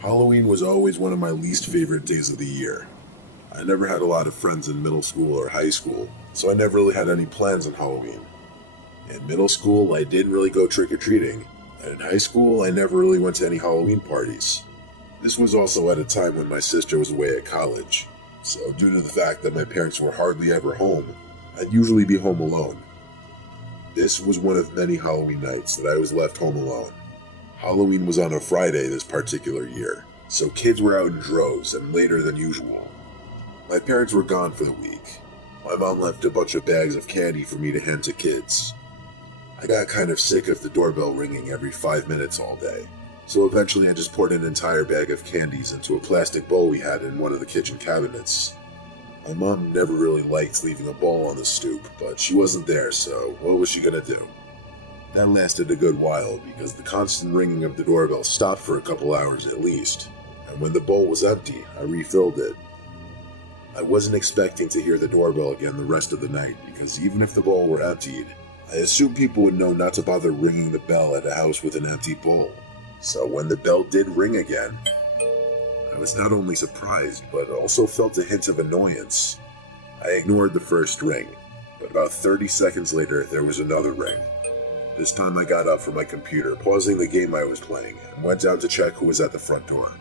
Halloween was always one of my least favorite days of the year. I never had a lot of friends in middle school or high school, so I never really had any plans on Halloween. In middle school, I didn't really go trick-or-treating, and in high school, I never really went to any Halloween parties. This was also at a time when my sister was away at college, so due to the fact that my parents were hardly ever home, I'd usually be home alone. This was one of many Halloween nights that I was left home alone. Halloween was on a Friday this particular year, so kids were out in droves and later than usual. My parents were gone for the week. My mom left a bunch of bags of candy for me to hand to kids. I got kind of sick of the doorbell ringing every 5 minutes all day, so eventually I just poured an entire bag of candies into a plastic bowl we had in one of the kitchen cabinets. My mom never really liked leaving a bowl on the stoop, but she wasn't there, so what was she gonna do? That lasted a good while because the constant ringing of the doorbell stopped for a couple hours at least, and when the bowl was empty, I refilled it. I wasn't expecting to hear the doorbell again the rest of the night because even if the bowl were emptied, I assumed people would know not to bother ringing the bell at a house with an empty bowl. So when the bell did ring again, I was not only surprised, but also felt a hint of annoyance. I ignored the first ring, but about 30 seconds later there was another ring. This time I got up from my computer, pausing the game I was playing, and went down to check who was at the front door.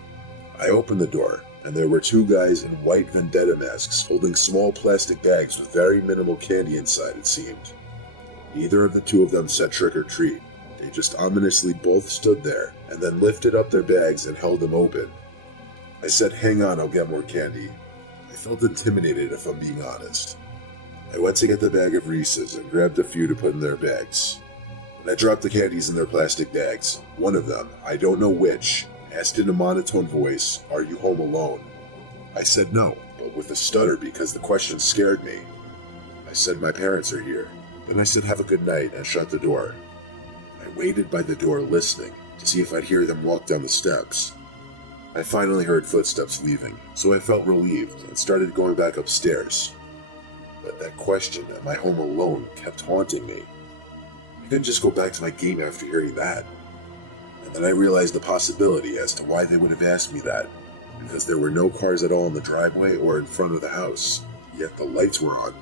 I opened the door, and there were two guys in white vendetta masks holding small plastic bags with very minimal candy inside, it seemed. Neither of the two of them said trick or treat. They just ominously both stood there, and then lifted up their bags and held them open. I said, "Hang on, I'll get more candy." I felt intimidated if I'm being honest. I went to get the bag of Reese's and grabbed a few to put in their bags. When I dropped the candies in their plastic bags, one of them, I don't know which, asked in a monotone voice, "Are you home alone?" I said no, but with a stutter because the question scared me. I said, "My parents are here." Then I said, "Have a good night," and shut the door. I waited by the door listening to see if I'd hear them walk down the steps. I finally heard footsteps leaving, so I felt relieved and started going back upstairs. But that question, "Am I home alone?" kept haunting me. I couldn't just go back to my game after hearing that. And then I realized the possibility as to why they would have asked me that, because there were no cars at all in the driveway or in front of the house, yet the lights were on.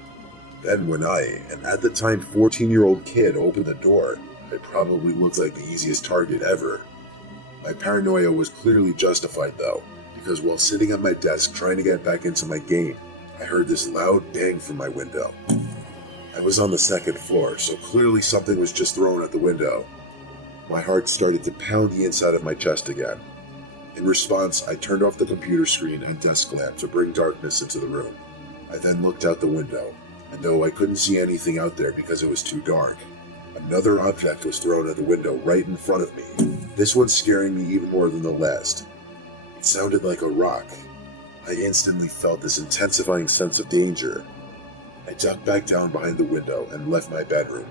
Then when I, an at the time 14-year-old kid, opened the door, I probably looked like the easiest target ever. My paranoia was clearly justified though, because while sitting at my desk trying to get back into my game, I heard this loud bang from my window. I was on the second floor, so clearly something was just thrown at the window. My heart started to pound the inside of my chest again. In response, I turned off the computer screen and desk lamp to bring darkness into the room. I then looked out the window, and though I couldn't see anything out there because it was too dark, another object was thrown at the window right in front of me, this one scaring me even more than the last. It sounded like a rock. I instantly felt this intensifying sense of danger. I ducked back down behind the window and left my bedroom.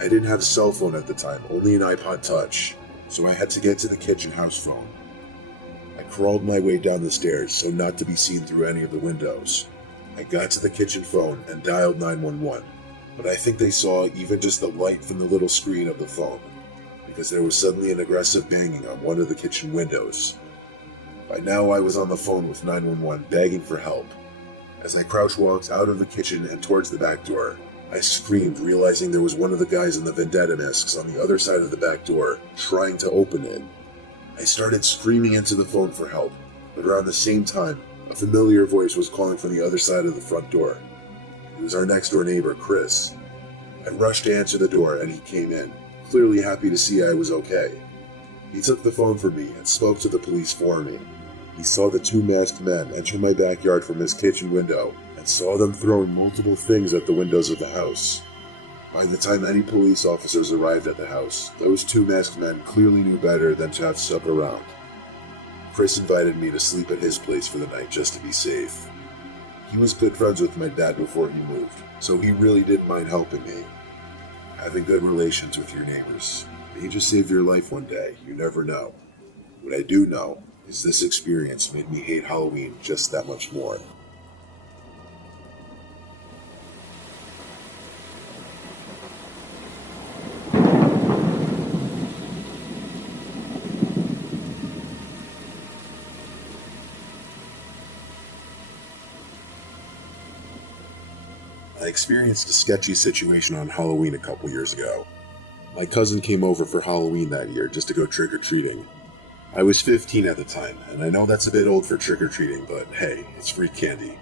I didn't have a cell phone at the time, only an iPod Touch, so I had to get to the kitchen house phone. I crawled my way down the stairs so not to be seen through any of the windows. I got to the kitchen phone and dialed 911, but I think they saw even just the light from the little screen of the phone, because there was suddenly an aggressive banging on one of the kitchen windows. By now I was on the phone with 911 begging for help. As I crouch walked out of the kitchen and towards the back door, I screamed, realizing there was one of the guys in the vendetta masks on the other side of the back door, trying to open it. I started screaming into the phone for help, but around the same time, a familiar voice was calling from the other side of the front door. It was our next door neighbor, Chris. I rushed to answer the door and he came in, clearly happy to see I was okay. He took the phone from me and spoke to the police for me. He saw the two masked men enter my backyard from his kitchen window and saw them throwing multiple things at the windows of the house. By the time any police officers arrived at the house, those two masked men clearly knew better than to have stuck around. Chris invited me to sleep at his place for the night just to be safe. He was good friends with my dad before he moved, so he really didn't mind helping me. Having good relations with your neighbors may just save your life one day, you never know. What I do know is this experience made me hate Halloween just that much more. experienced a sketchy situation on Halloween a couple years ago. My cousin came over for Halloween that year just to go trick-or-treating. I was 15 at the time, and I know that's a bit old for trick-or-treating, but hey, it's free candy.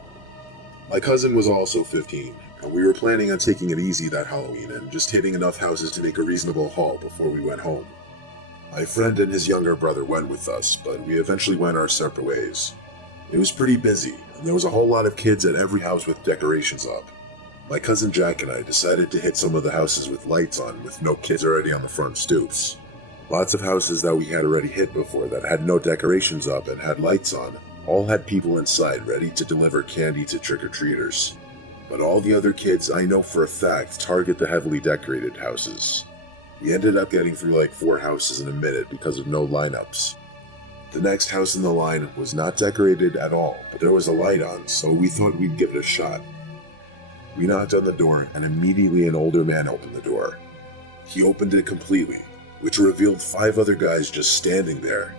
My cousin was also 15, and we were planning on taking it easy that Halloween and just hitting enough houses to make a reasonable haul before we went home. My friend and his younger brother went with us, but we eventually went our separate ways. It was pretty busy, and there was a whole lot of kids at every house with decorations up. My cousin Jack and I decided to hit some of the houses with lights on with no kids already on the front stoops. Lots of houses that we had already hit before that had no decorations up and had lights on all had people inside ready to deliver candy to trick-or-treaters. But all the other kids I know for a fact target the heavily decorated houses. We ended up getting through like 4 houses in a minute because of no lineups. The next house in the line was not decorated at all, but there was a light on, so we thought we'd give it a shot. We knocked on the door, and immediately an older man opened the door. He opened it completely, which revealed 5 other guys just standing there.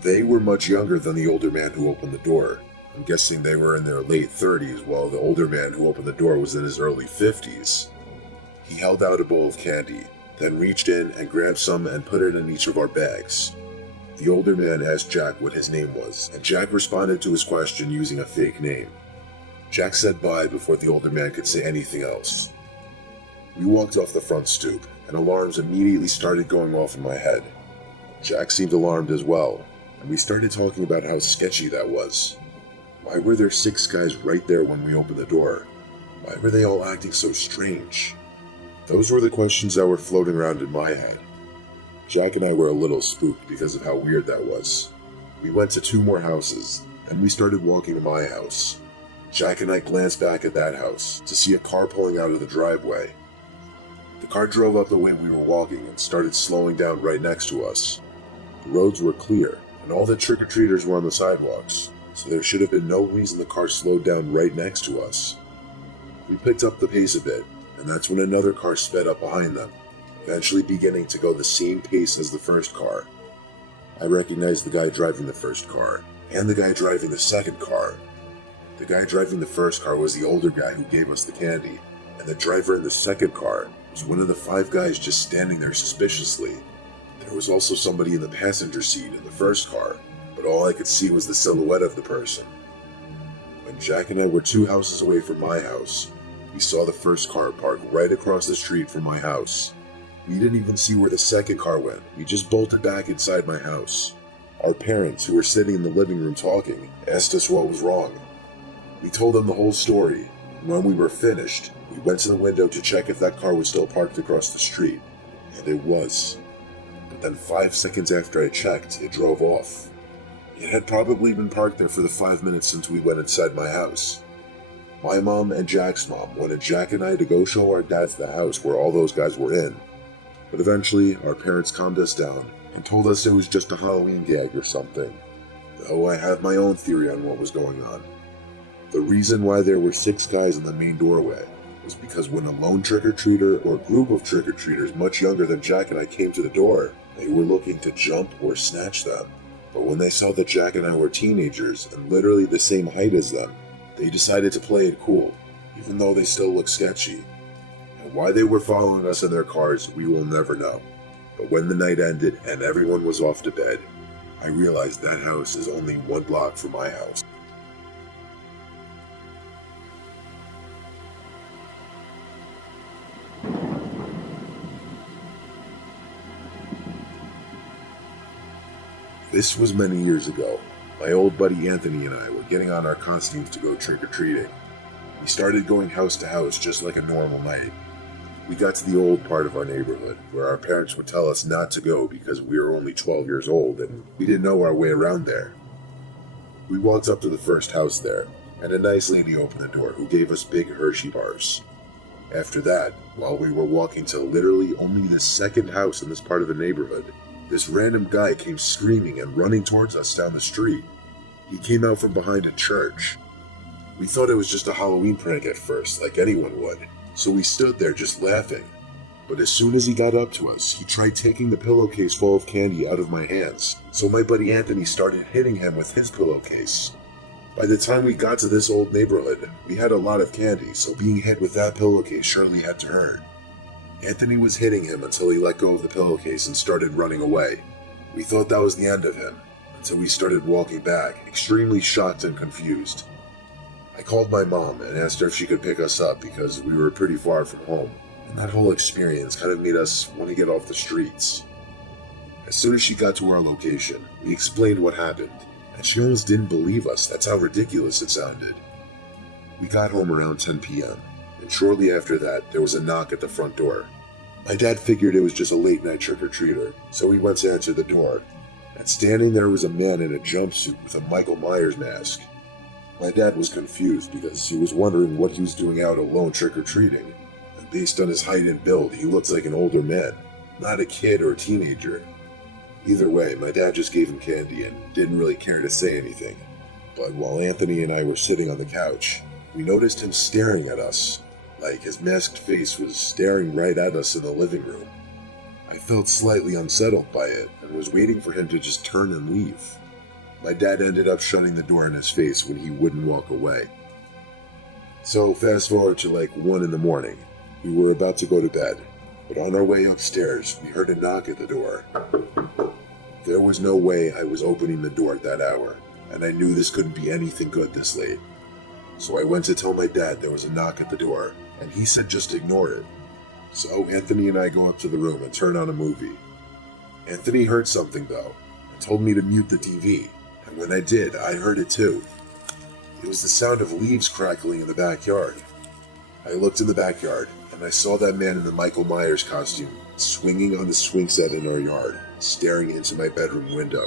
They were much younger than the older man who opened the door. I'm guessing they were in their late 30s, while the older man who opened the door was in his early 50s. He held out a bowl of candy, then reached in and grabbed some and put it in each of our bags. The older man asked Jack what his name was, and Jack responded to his question using a fake name. Jack said bye before the older man could say anything else. We walked off the front stoop, and alarms immediately started going off in my head. Jack seemed alarmed as well, and we started talking about how sketchy that was. Why were there 6 guys right there when we opened the door? Why were they all acting so strange? Those were the questions that were floating around in my head. Jack and I were a little spooked because of how weird that was. We went to 2 more houses, and we started walking to my house. Jack and I glanced back at that house to see a car pulling out of the driveway. The car drove up the way we were walking and started slowing down right next to us. The roads were clear, and all the trick-or-treaters were on the sidewalks, so there should have been no reason the car slowed down right next to us. We picked up the pace a bit, and that's when another car sped up behind them, eventually beginning to go the same pace as the first car. I recognized the guy driving the first car, and the guy driving the second car. The guy driving the first car was the older guy who gave us the candy, and the driver in the second car was one of the 5 guys just standing there suspiciously. There was also somebody in the passenger seat in the first car, but all I could see was the silhouette of the person. When Jack and I were 2 houses away from my house, we saw the first car park right across the street from my house. We didn't even see where the second car went. We just bolted back inside my house. Our parents, who were sitting in the living room talking, asked us what was wrong. We told them the whole story, and when we were finished, we went to the window to check if that car was still parked across the street, and it was. But then 5 seconds after I checked, it drove off. It had probably been parked there for the 5 minutes since we went inside my house. My mom and Jack's mom wanted Jack and I to go show our dads the house where all those guys were in. But eventually, our parents calmed us down and told us it was just a Halloween gag or something, though I have my own theory on what was going on. The reason why there were 6 guys in the main doorway was because when a lone trick-or-treater or group of trick-or-treaters much younger than Jack and I came to the door, they were looking to jump or snatch them. But when they saw that Jack and I were teenagers and literally the same height as them, they decided to play it cool, even though they still looked sketchy. And why they were following us in their cars, we will never know. But when the night ended and everyone was off to bed, I realized that house is only 1 block from my house. This was many years ago. My old buddy Anthony and I were getting on our costumes to go trick-or-treating. We started going house to house just like a normal night. We got to the old part of our neighborhood, where our parents would tell us not to go because we were only 12 years old and we didn't know our way around there. We walked up to the first house there, and a nice lady opened the door who gave us big Hershey bars. After that, while we were walking to literally only the second house in this part of the neighborhood, this random guy came screaming and running towards us down the street. He came out from behind a church. We thought it was just a Halloween prank at first, like anyone would, so we stood there just laughing. But as soon as he got up to us, he tried taking the pillowcase full of candy out of my hands, so my buddy Anthony started hitting him with his pillowcase. By the time we got to this old neighborhood, we had a lot of candy, so being hit with that pillowcase surely had to hurt. Anthony was hitting him until he let go of the pillowcase and started running away. We thought that was the end of him, until we started walking back, extremely shocked and confused. I called my mom and asked her if she could pick us up because we were pretty far from home, and that whole experience kind of made us want to get off the streets. As soon as she got to our location, we explained what happened, and she almost didn't believe us. That's how ridiculous it sounded. We got home around 10 p.m., and shortly after that, there was a knock at the front door. My dad figured it was just a late-night trick-or-treater, so he went to answer the door, and standing there was a man in a jumpsuit with a Michael Myers mask. My dad was confused because he was wondering what he was doing out alone trick-or-treating, and based on his height and build, he looked like an older man, not a kid or a teenager. Either way, my dad just gave him candy and didn't really care to say anything. But while Anthony and I were sitting on the couch, we noticed him staring at us, like his masked face was staring right at us in the living room. I felt slightly unsettled by it and was waiting for him to just turn and leave. My dad ended up shutting the door in his face when he wouldn't walk away. So fast forward to like 1 in the morning. We were about to go to bed, but on our way upstairs, we heard a knock at the door. There was no way I was opening the door at that hour, and I knew this couldn't be anything good this late. So I went to tell my dad there was a knock at the door, and he said just ignore it. So Anthony and I go up to the room and turn on a movie. Anthony heard something though, and told me to mute the TV, and when I did, I heard it too. It was the sound of leaves crackling in the backyard. I looked in the backyard, and I saw that man in the Michael Myers costume, swinging on the swing set in our yard, staring into my bedroom window.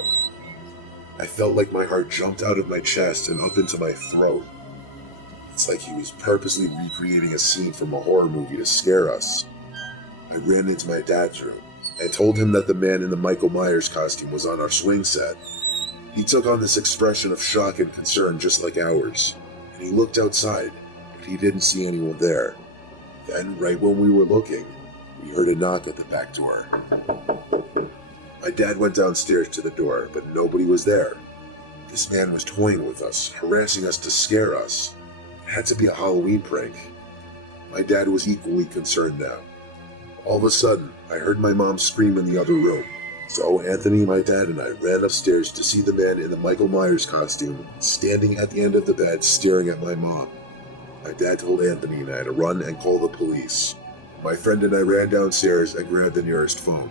I felt like my heart jumped out of my chest and up into my throat. It's like he was purposely recreating a scene from a horror movie to scare us. I ran into my dad's room and told him that the man in the Michael Myers costume was on our swing set. He took on this expression of shock and concern just like ours, and he looked outside, but he didn't see anyone there. Then, right when we were looking, we heard a knock at the back door. My dad went downstairs to the door, but nobody was there. This man was toying with us, harassing us to scare us. It had to be a Halloween prank. My dad was equally concerned now. All of a sudden, I heard my mom scream in the other room. So Anthony, my dad, and I ran upstairs to see the man in the Michael Myers costume standing at the end of the bed staring at my mom. My dad told Anthony and I to run and call the police. My friend and I ran downstairs and grabbed the nearest phone.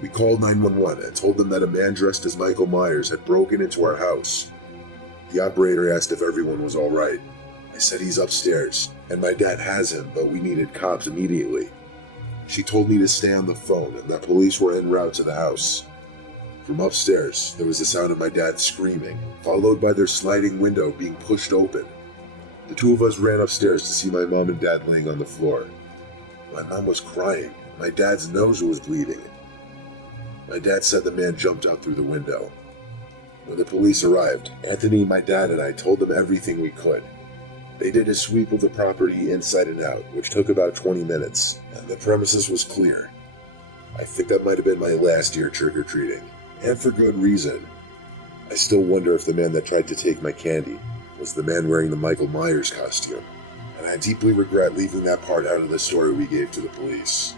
We called 911 and told them that a man dressed as Michael Myers had broken into our house. The operator asked if everyone was all right. I said he's upstairs, and my dad has him, but we needed cops immediately. She told me to stay on the phone and that police were en route to the house. From upstairs, there was the sound of my dad screaming, followed by their sliding window being pushed open. The two of us ran upstairs to see my mom and dad laying on the floor. My mom was crying. My dad's nose was bleeding. My dad said the man jumped out through the window. When the police arrived, Anthony, my dad, and I told them everything we could. They did a sweep of the property inside and out, which took about 20 minutes, and the premises was clear. I think that might have been my last year trick-or-treating, and for good reason. I still wonder if the man that tried to take my candy was the man wearing the Michael Myers costume, and I deeply regret leaving that part out of the story we gave to the police.